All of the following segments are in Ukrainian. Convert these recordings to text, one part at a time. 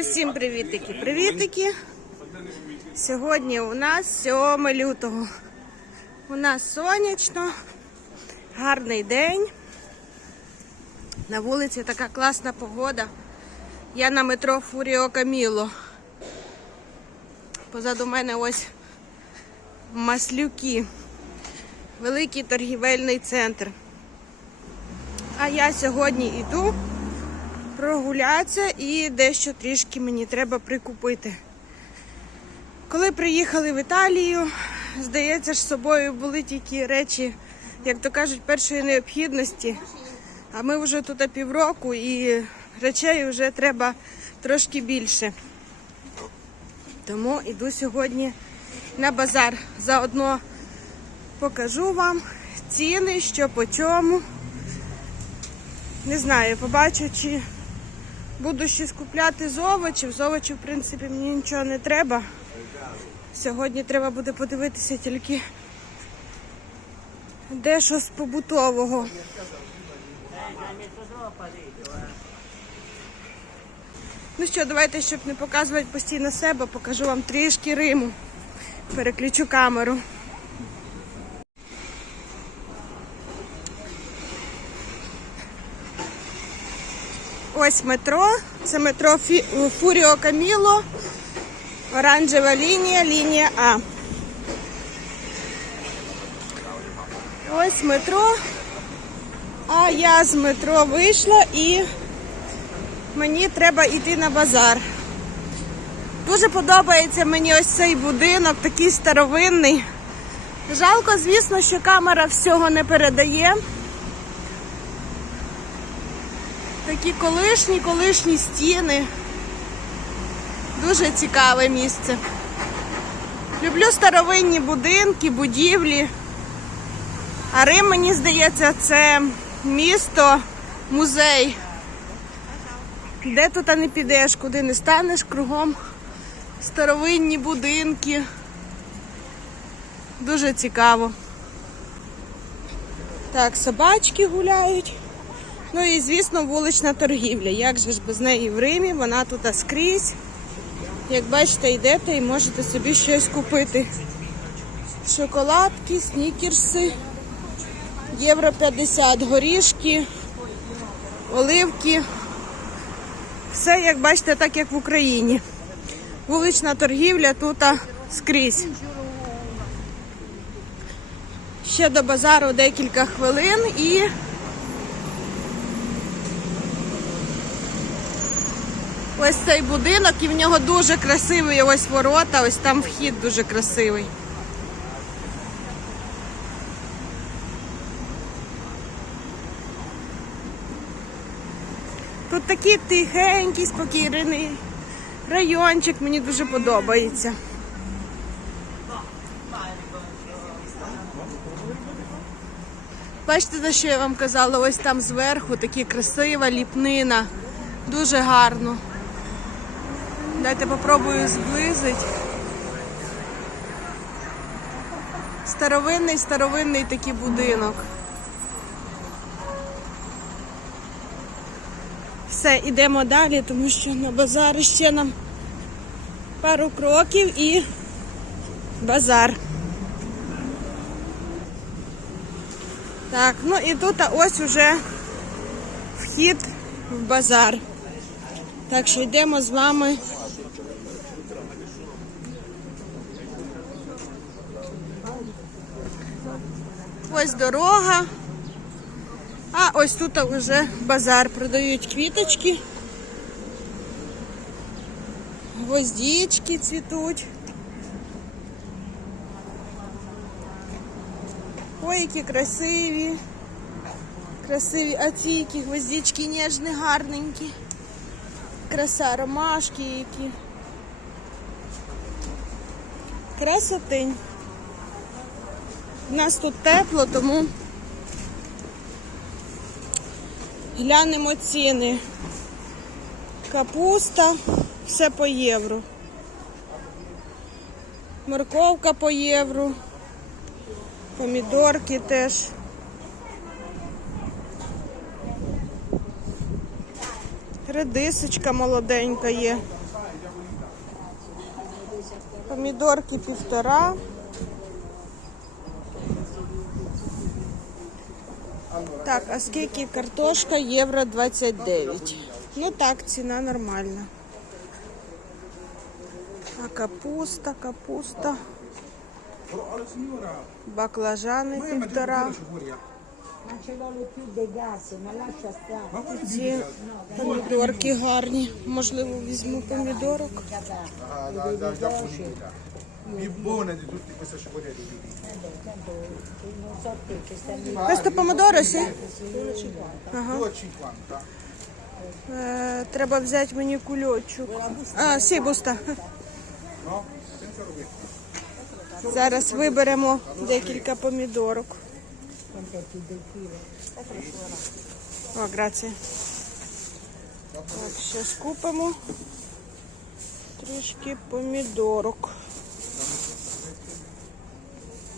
Усім привітики, привітики. Сьогодні у нас 7 лютого. У нас сонячно, гарний день. На вулиці така класна погода. Я на метро Фуріо Каміло. Позаду мене ось маслюки. Великий торгівельний центр. А я сьогодні йду прогулятися і дещо трішки мені треба прикупити. Коли приїхали в Італію, здається ж, з собою були тільки речі, як то кажуть, першої необхідності. А ми вже тут півроку і речей вже треба трошки більше. Тому йду сьогодні на базар. Заодно покажу вам ціни, що по чому. Не знаю, побачу, чи буду щось купляти з овочів. З овочів, в принципі, мені нічого не треба. Сьогодні треба буде подивитися тільки дещо з побутового. Ну що, давайте, щоб не показувати постійно себе, покажу вам трішки Риму. Переключу камеру. Ось метро. Це метро Фуріо Каміло. Оранжева лінія, лінія А. Ось метро. А я з метро вийшла і мені треба йти на базар. Дуже подобається мені ось цей будинок, такий старовинний. Жалко, звісно, що камера всього не передає. Такі колишні, колишні стіни. Дуже цікаве місце. Люблю старовинні будинки, будівлі. А Рим, мені здається, це місто, музей. Де тут не підеш, куди не станеш, кругом старовинні будинки. Дуже цікаво. Так, собачки гуляють. Ну і, звісно, вулична торгівля. Як же ж без неї в Римі? Вона тут скрізь. Як бачите, йдете і можете собі щось купити. Шоколадки, снікерси, євро 50, горішки, оливки. Все, як бачите, так як в Україні. Вулична торгівля тут скрізь. Ще до базару декілька хвилин і ось цей будинок, і в нього дуже красивий ось ворота, ось там вхід дуже красивий. Тут такий тихенький, спокійний райончик, мені дуже подобається. Бачите, за що я вам казала? Ось там зверху такі красива ліпнина. Дуже гарно. Дайте попробую зблизити. Старовинний, старовинний такий будинок. Все, йдемо далі, тому що на базар ще нам пару кроків і базар. Так, ну і тут ось уже вхід в базар. Так що йдемо з вами. Ось дорога. А ось тут вже базар. Продають квіточки. Гвоздички цвітуть. Ой, які красиві. Красиві, а ці які гвоздички ніжні, гарненькі. Краса, ромашки які. Красотень. У нас тут тепло, тому глянемо ціни. Капуста, все по євро. Морковка по євро. Помідорки теж. Редисочка молоденька є. Помідорки півтора. Так, а скільки картошка? Євро 29. Ну так, ціна нормальна. А капуста, капуста. Баклажани півтора. Ці помідорки гарні. Можливо, візьму помідорок. Ah, da, da giapponese. Più Questo pomodoro, sì? 2,50. Е, треба взяти мені кульочок. А, сі, буста. Зараз виберемо декілька помідорок. О, грація. Так, зараз купимо трішки помідорок.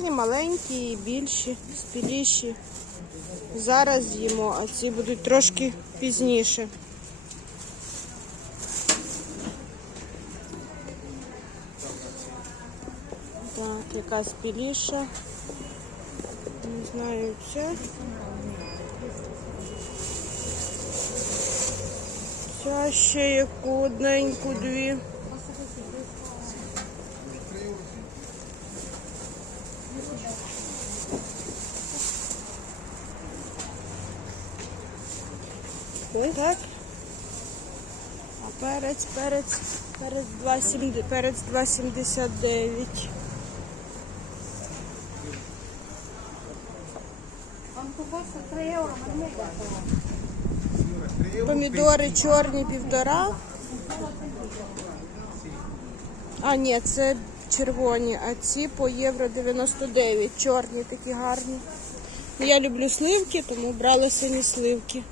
І маленькі, і більші, спіліші. Зараз з'їмо, а ці будуть трошки пізніше. Так, якась спіліша. Не знаю, ця. Ця ще яку одненьку дві. Так. А перець, перець, перець 2,70, перець 2,79. Помідори чорні півтора. А, ні, це червоні, а ці по євро 99. Чорні такі гарні. Я люблю сливки, тому брала сині сливки.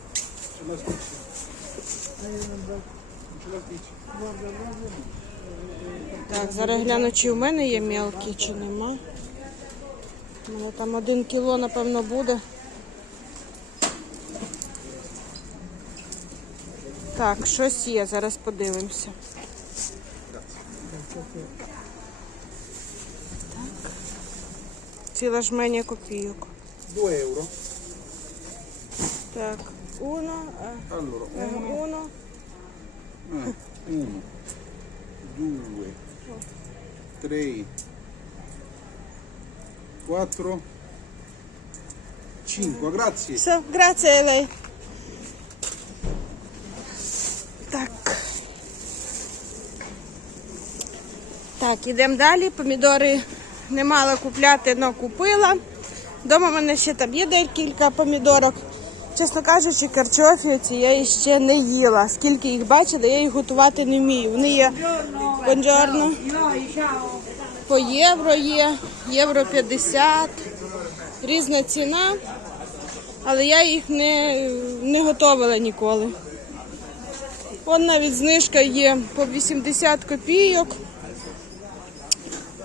Так, зараз гляну, чи в мене є мелкі, чи нема. У мене там один кіло, напевно, буде. Так, щось є, зараз подивимося. Так. Ціла жменя копійок. 2 euro. Так, уно, е, Allora, е, уно. ah, uno, due, tre, quattro, cinque. Grazie. Все, грація, Елей. Так. Так, ідемо далі. Помідори не мала купляти, але купила. Дома в мене ще там є декілька помідорок. Чесно кажучи, картофі ці я ще не їла. Скільки їх бачила, я їх готувати не вмію. Вони є бонджорно. По євро є, євро 50. Різна ціна. Але я їх не, не готувала ніколи. Вон навіть знижка є по 80 копійок.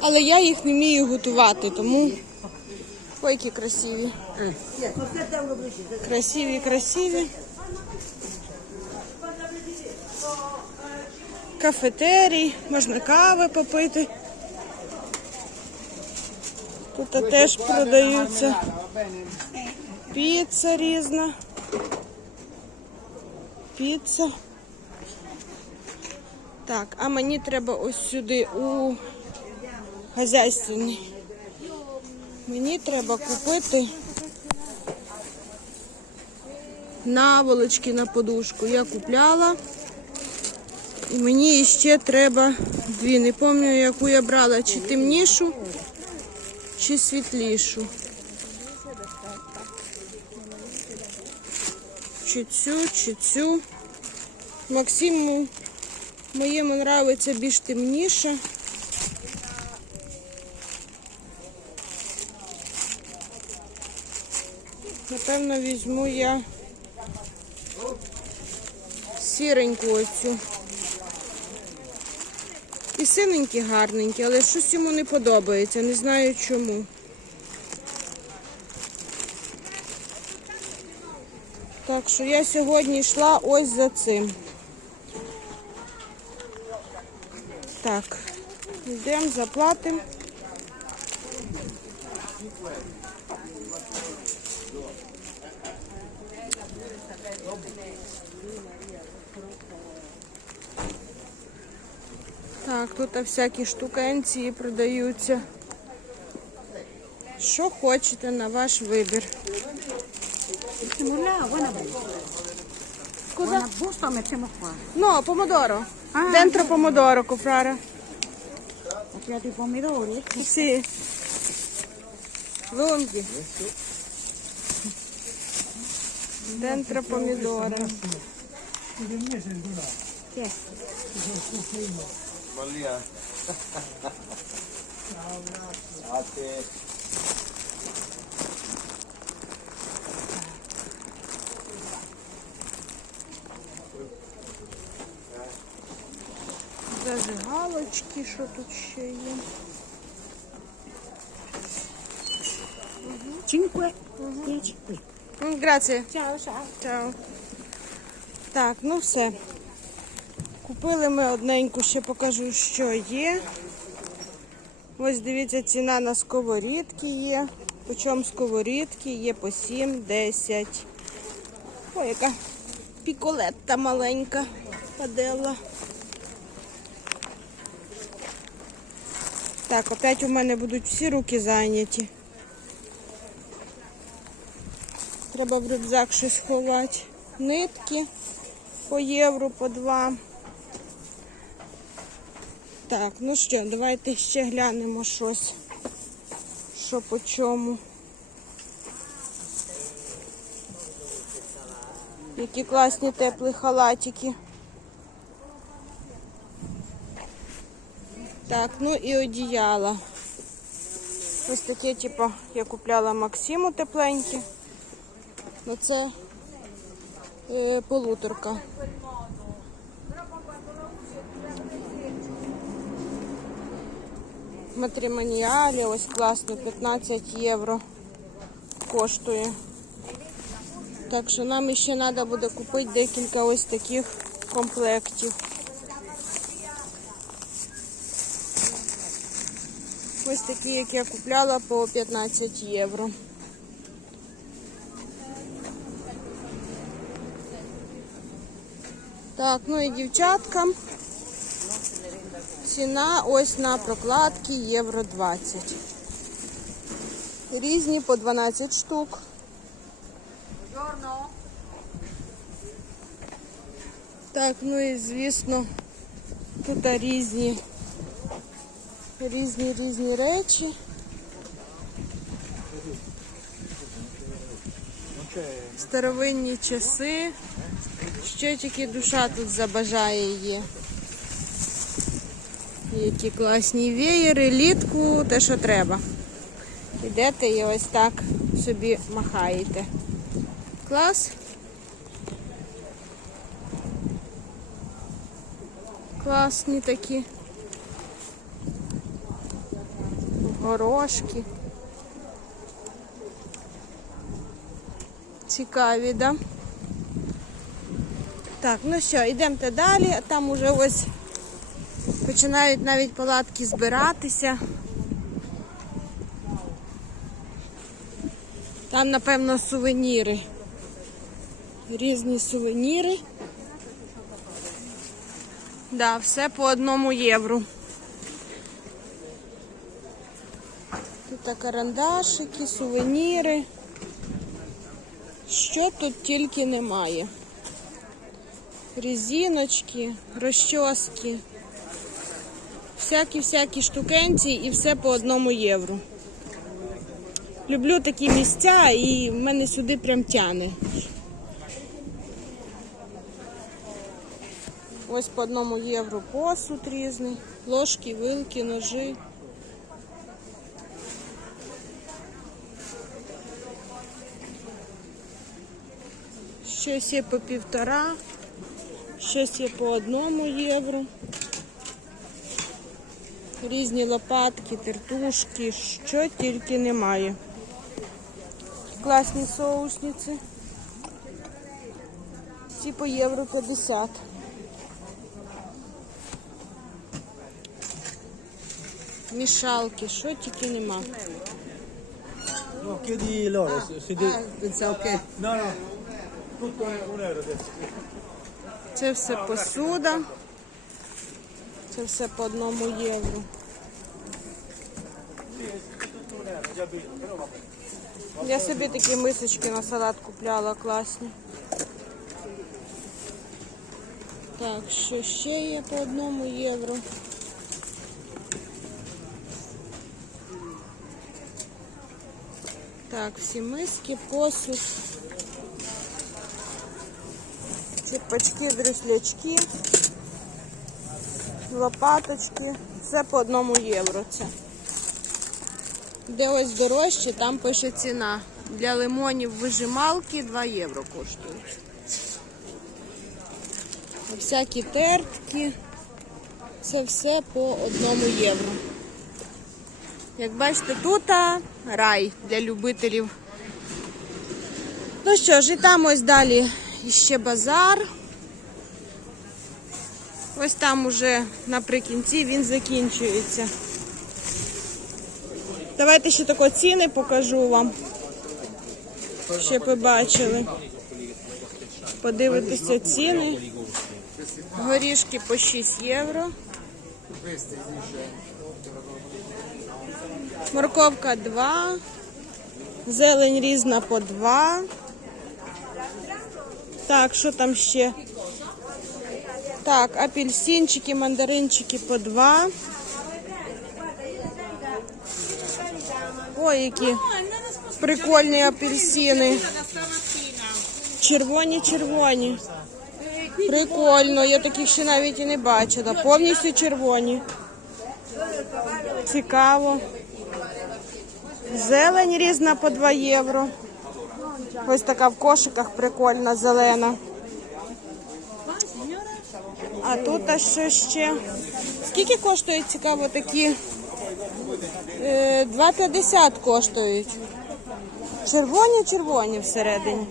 Але я їх не вмію готувати, тому. Ой, які красиві. Красиві, красиві. Кафетерій, можна кави попити. Тут теж продаються піца різна. Піца. Так, а мені треба ось сюди у хазяйственній. Мені треба купити наволочки на подушку. Я купляла. І мені ще треба дві. Не пам'ятаю, яку я брала, чи темнішу, чи світлішу. Чи цю, чи цю. Максиму моєму нравиться більш темніша. Напевно, візьму я сіреньку оцю. І синенькі гарненькі, але щось йому не подобається, не знаю чому. Так що я сьогодні йшла ось за цим. Так. Йдемо, заплатимо. Так, тут всякі штукенції продаються. Що хочете на ваш вибір. Qua. Ну, помодоро. Ah. Dentro помодоро, comprare. Ho tirato i pomidori? Sì. A te. Зажигалочки, що тут ще є. 5, 10 qui. М, Грація. Ciao. Чао. Так, ну все. Купили ми одненьку, ще покажу, що є. Ось дивіться, ціна на сковорідки є. Почому сковорідки є по 7, 10. Ой, яка піколетта маленька падела. Так, опять у мене будуть всі руки зайняті. Треба в рюкзак щось ховати. Нитки по євро, по два. Так, ну що, давайте ще глянемо щось. Що по чому. Які класні теплі халатики. Так, ну і одіяла. Ось таке, типу, я купляла Максиму тепленькі. Ну це е, полуторка. Матримоніалі, ось класно, 15 євро коштує. Так що нам ще треба буде купити декілька ось таких комплектів. Ось такі, як я купляла по 15 євро. Так, ну і дівчаткам. Ціна ось на прокладки євро 20. Різні по 12 штук. Так, ну і звісно, тут різні, різні різні речі. Старовинні часи. Що тільки душа тут забажає є. Які класні веєри, літку, те, що треба. Ідете і ось так собі махаєте. Клас. Класні такі. Горошки. Цікаві, да? Так, ну що, йдемте далі, а там уже ось починають навіть палатки збиратися. Там, напевно, сувеніри. Різні сувеніри. Да, все по одному євро. Тут карандашики, сувеніри. Що тут тільки немає. Резиночки, розчоски. Всякі-всякі штукенці і все по одному євро. Люблю такі місця і в мене сюди прям тяне. Ось по одному євро посуд різний, ложки, вилки, ножи. Щось є по півтора, щось є по одному євро. Різні лопатки, тертушки, що тільки немає. Класні соусниці. Ці по євро 50. мішалки, що тільки нема. No, chiedi loro se, se de- Pensavo che No, no, tutto un euro adesso. Це все посуда. Це все по одному євро. Я собі такі мисочки на салат купляла класні. Так, що ще є по одному євро? Так, всі миски, посуд. Черпачки, друслячки, лопаточки. Все по одному євро. Це. Де ось дорожче, там пише ціна. Для лимонів вижималки 2 євро коштують. Всякі тертки. Це все по одному євро. Як бачите, тут рай для любителів. Ну що ж, і там ось далі ще базар. Ось там уже наприкінці він закінчується. Давайте ще тако ціни покажу вам. Щоб ви бачили. Подивитися ціни. Горішки по 6 євро. Морковка 2. Зелень різна по 2. Так, що там ще? Так, апельсинчики, мандаринчики по 2. Ой, які прикольні апельсини. Червоні, червоні. Прикольно, я таких ще навіть і не бачила. Повністю червоні. Цікаво. Зелень різна по 2 євро. Ось така в кошиках прикольна, зелена. А тут а що ще? Скільки коштують цікаво такі? Е, 2,50 коштують. Червоні, червоні всередині.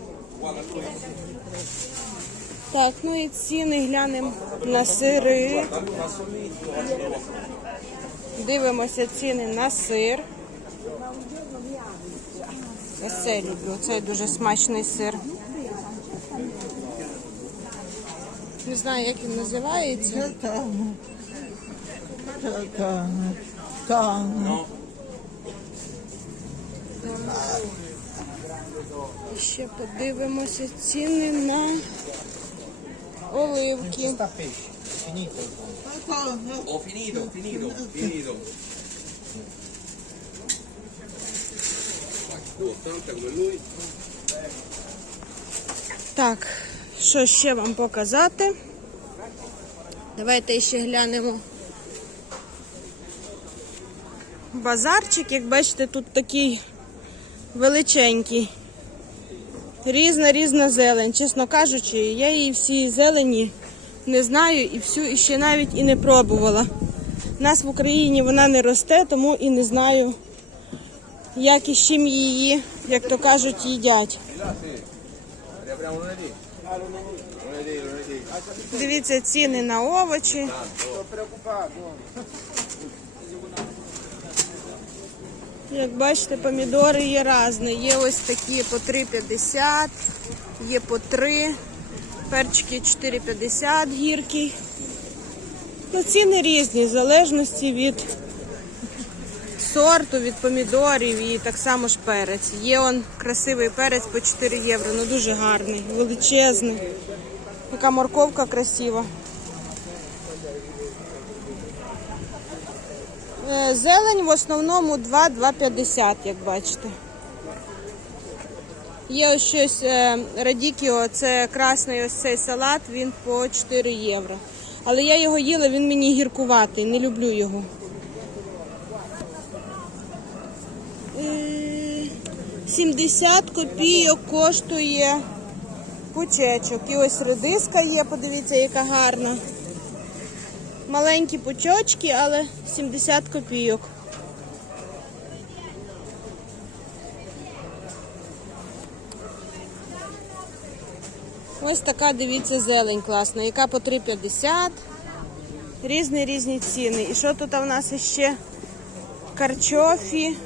Так, ну і ціни глянемо на сири. Дивимося ціни на сир. Я це люблю, це дуже смачний сир. Не знаю, як він називається. І ще подивимося ціни на оливки. Sta pesce, finito. Ho finito, finito, finito. 80 come lui. Так, що ще вам показати? Давайте ще глянемо. Базарчик, як бачите, тут такий величенький. Різна різна зелень. Чесно кажучи, я її всі зелені не знаю і всю і ще навіть і не пробувала. У нас в Україні вона не росте, тому і не знаю, як і з чим її, як то кажуть, їдять. Дивіться ціни на овочі. Як бачите, помідори є різні. Є ось такі по 3,50, є по 3, перчики 4,50 гіркий. Ну, ціни різні, в залежності від сорту, від помідорів і так само ж перець. Є он красивий перець по 4 євро, ну дуже гарний, величезний. Яка морковка красива. Зелень в основному 2-2,50, як бачите. Є ось щось е, радікіо, це красний ось цей салат, він по 4 євро. Але я його їла, він мені гіркуватий, не люблю його. Е, 70 копійок коштує пучечок. І ось редиска є, подивіться, яка гарна. Маленькі пучочки, але 70 копійок. Ось така, дивіться, зелень класна, яка по 3,50. Різні різні ціни. І що тут у нас ще? карчофі.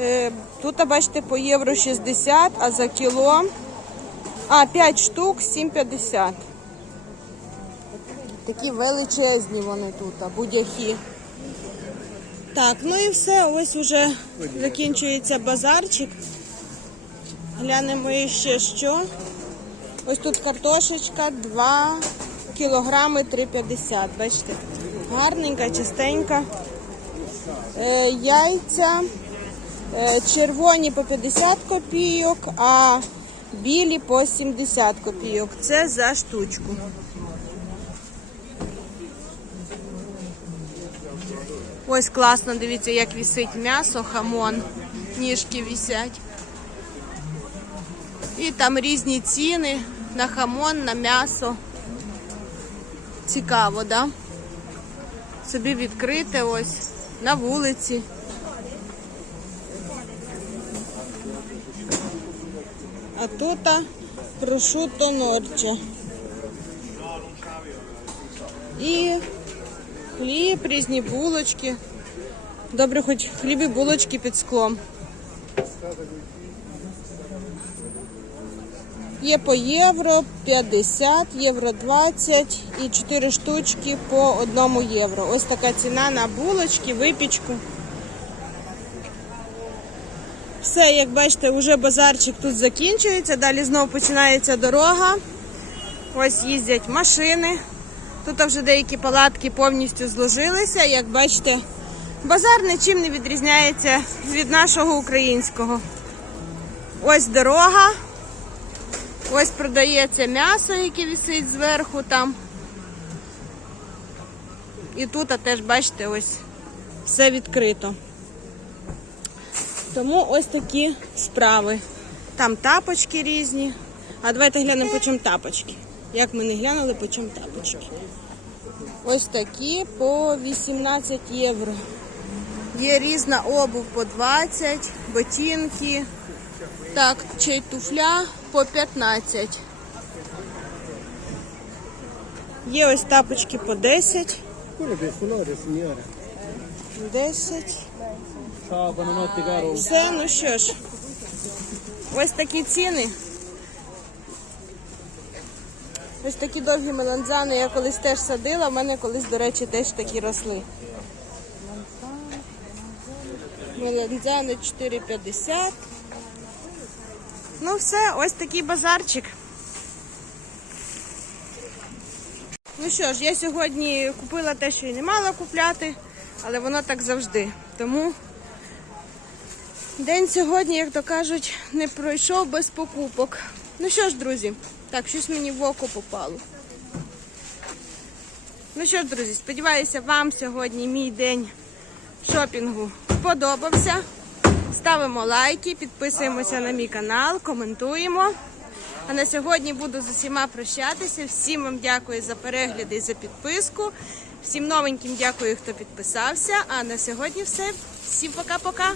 Е, Тут, бачите, по євро 60, а за кіло. А, 5 штук 7,50. Такі величезні вони тут, будь-які. Так, ну і все, ось уже закінчується базарчик. Глянемо ще що. Ось тут картошечка 2 кілограми 3,50. Бачите, гарненька, чистенька. Е, яйця е, червоні по 50 копійок, а білі по 70 копійок. Це за штучку. Ось класно, дивіться, як вісить м'ясо, хамон, ніжки вісять. І там різні ціни на хамон, на м'ясо. Цікаво, да? Собі відкрите ось на вулиці. А тут прошуто норче. І хліб, різні булочки. Добре, хоч хліб і булочки під склом. Є по євро 50, євро 20 і 4 штучки по 1 євро. Ось така ціна на булочки, випічку. Все, як бачите, вже базарчик тут закінчується. Далі знову починається дорога. Ось їздять машини. Тут вже деякі палатки повністю зложилися. Як бачите, базар нічим не відрізняється від нашого українського. Ось дорога. Ось продається м'ясо, яке висить зверху там. І тут а теж, бачите, ось все відкрито. Тому ось такі справи. Там тапочки різні. А давайте глянемо, по чому тапочки. Як ми не глянули, по чому тапочки. Ось такі по 18 євро. Є різна обув по 20, ботинки. Так, чей туфля по 15. Є ось тапочки по 10. Quello per colore, signora. 10. Ciao, buonanotte caro. Все, ну що ж, ось такі ціни. Ось такі довгі меланзани я колись теж садила, в мене колись, до речі, теж такі росли. Меланзани 4,50. Ну все, ось такий базарчик. Ну що ж, я сьогодні купила те, що і не мала купляти, але воно так завжди. Тому День сьогодні, як то кажуть, не пройшов без покупок. Ну що ж, друзі, так, щось мені в око попало. Ну що ж, друзі, сподіваюся, вам сьогодні мій день шопінгу сподобався. Ставимо лайки, підписуємося на мій канал, коментуємо. А на сьогодні буду з усіма прощатися. Всім вам дякую за перегляди і за підписку. Всім новеньким дякую, хто підписався. А на сьогодні все. Всім пока-пока.